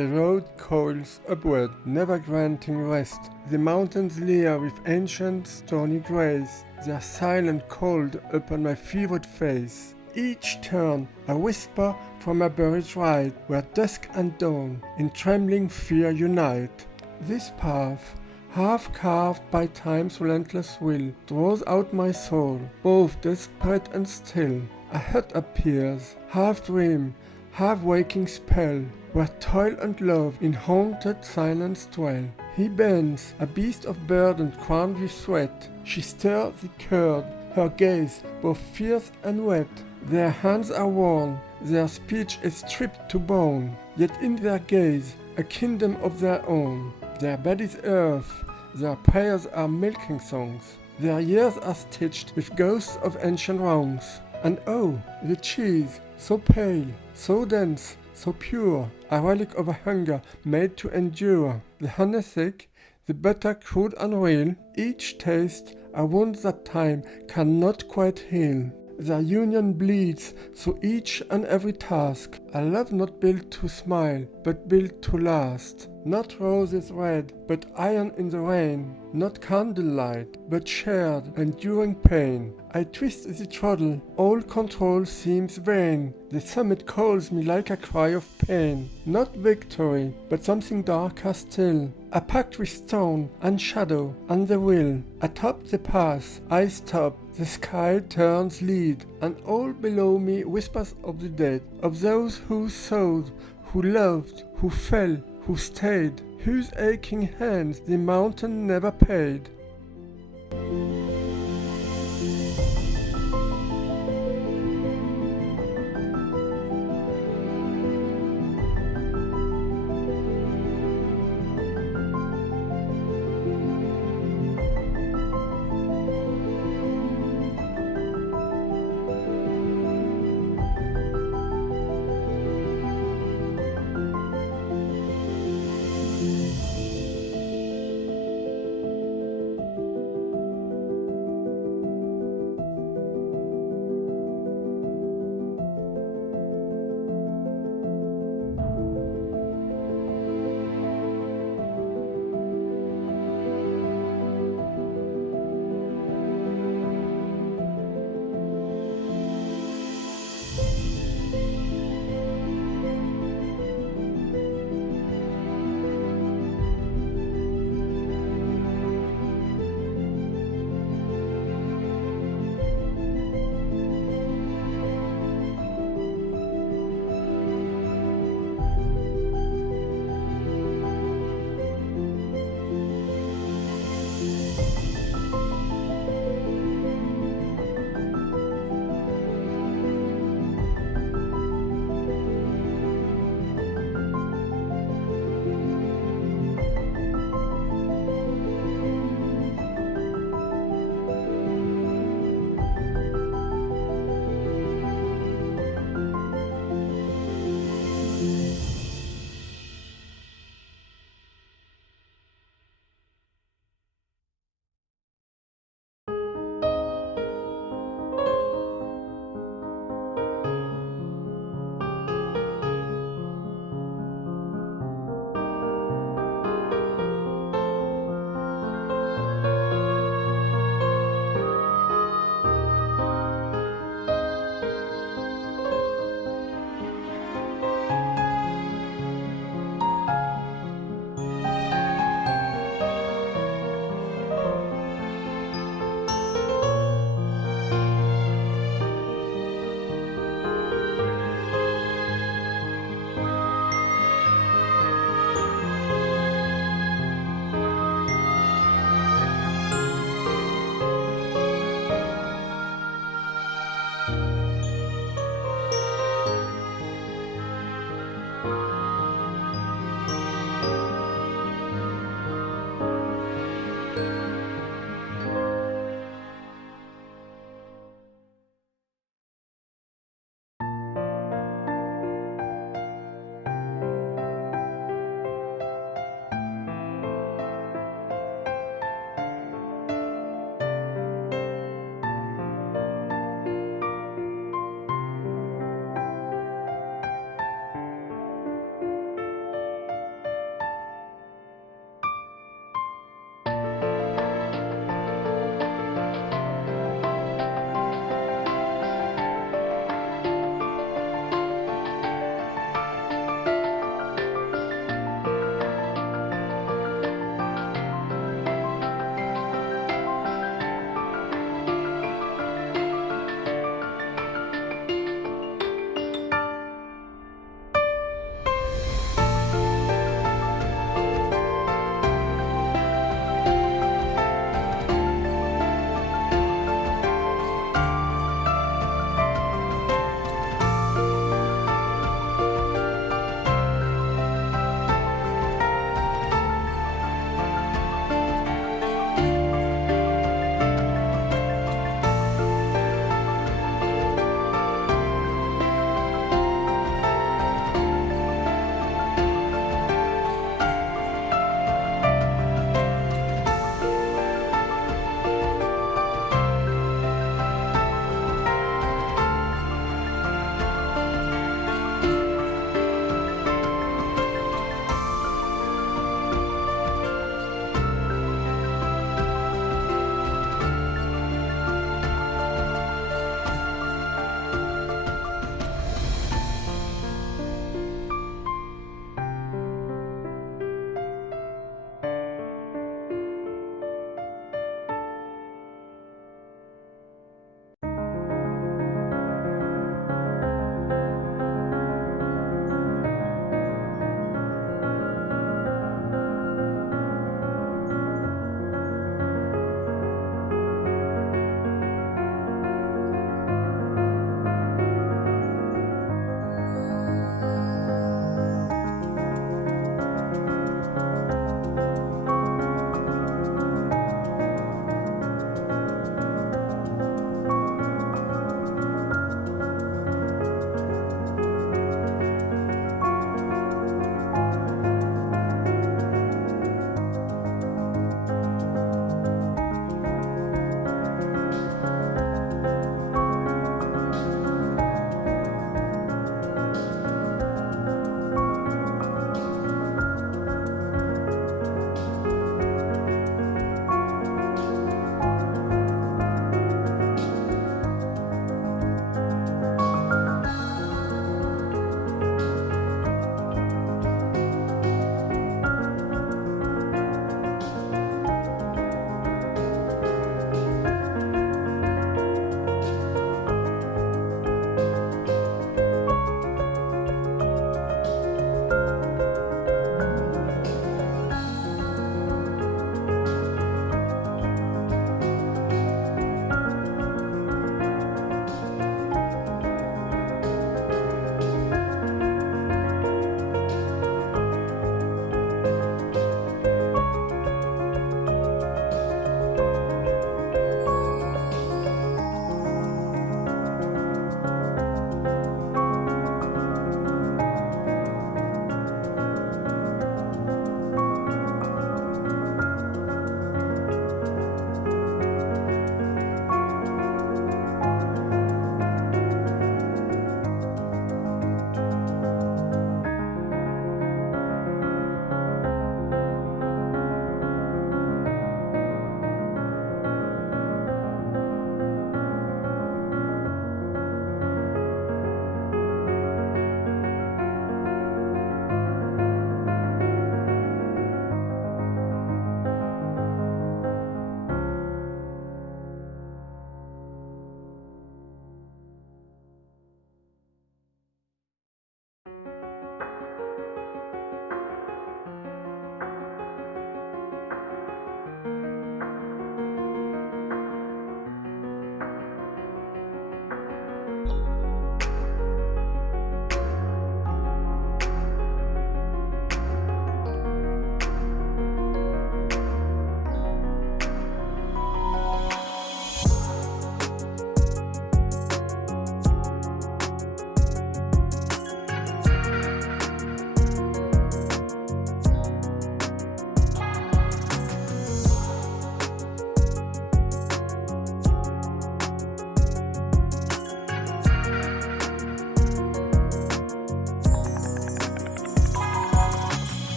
The road coils upward, never granting rest. The mountains leer with ancient stony grace, their silent cold upon my fevered face. Each turn a whisper from a buried ride, where dusk and dawn in trembling fear unite. This path, half carved by time's relentless will, draws out my soul, both desperate and still. A hut appears, half dream, half waking spell, where toil and love in haunted silence dwell. He bends, a beast of burden crowned with sweat. She stirs the curd, her gaze both fierce and wet. Their hands are worn, their speech is stripped to bone, yet in their gaze a kingdom of their own. Their bed is earth, their prayers are milking songs. Their years are stitched with ghosts of ancient wrongs. And oh, the cheese, so pale, so dense, so pure, a relic of a hunger made to endure. The honey thick, the butter crude and real, each taste a wound that time cannot quite heal. Their union bleeds through each and every task, a love not built to smile, but built to last. Not roses red, but iron in the rain, not candlelight, but shared, enduring pain. I twist the throttle, all control seems vain. The summit calls me like a cry of pain. Not victory, but something darker still, a pact with stone and shadow and the will. Atop the pass, I stop, the sky turns lead, and all below me whispers of the dead, of those who sowed, who loved, who fell, who stayed, whose aching hands the mountain never paid.